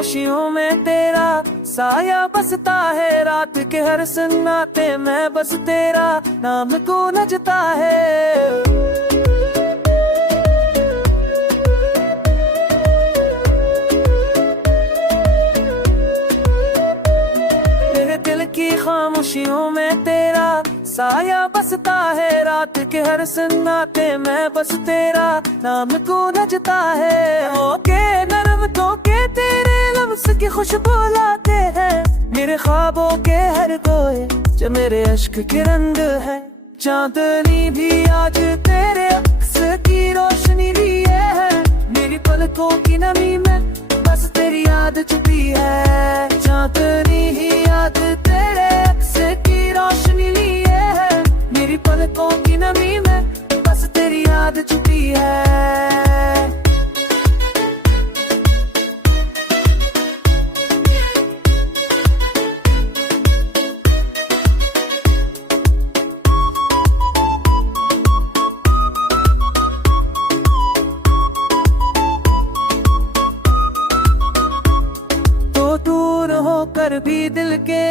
खामोशियों में तेरा साया बसता है, रात के हर सन्नाटे में बस तेरा नाम को नचता है। मेरे दिल की खामोशियों में तेरा साया बसता है, रात के हर सन्नाटे में बस तेरा नाम को नचता है। ओके नरम तो के तेरे लफ्ज़ की खुशबू लाते हैं, मेरे ख्वाबों के हर कोए जो मेरे अश्क के रंग है। चांदनी भी आज तेरे अक्स की रोशनी लिए है, मेरी पलकों की नमी में बस तेरी याद छुपी है। चांदनी ही याद तेरे अक्स की रोशनी लिए है, मेरी पलकों की नमी में बस तेरी याद छुपी है। कर भी दिल के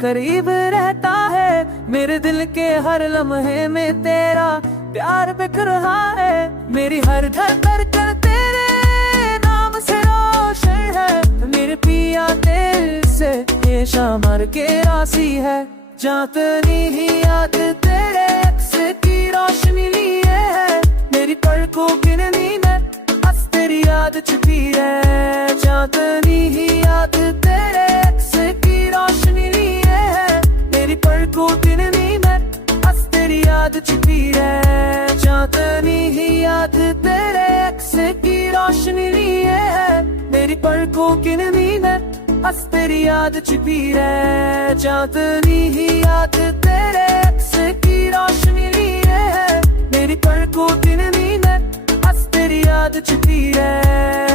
करीब रहता है, मेरे दिल के हर लम्हे में तेरा प्यार बिक रहा है। मेरी हर धड़कन तेरे नाम से रोशन है, मेरे पिया दिल से ये शामर के राशि है। चांदनी ही याद तेरे अक्स की रोशनी लिए है, मेरी पलकों की नमी में बस तेरी याद छुपी है। चांदनी ही याद तेरे अक्स की रोशनी लिए है, मेरी पलकों की नमी में बस तेरी याद छुपी है। चांदनी ही याद तेरे अक्स की रोशनी लिए है, मेरी पलकों की नमी में बस तेरी याद छुपी है। चांदनी ही याद तेरे अक्स की रोशनी लिए है, मेरी पलकों की नमी में बस तेरी याद छुपी है।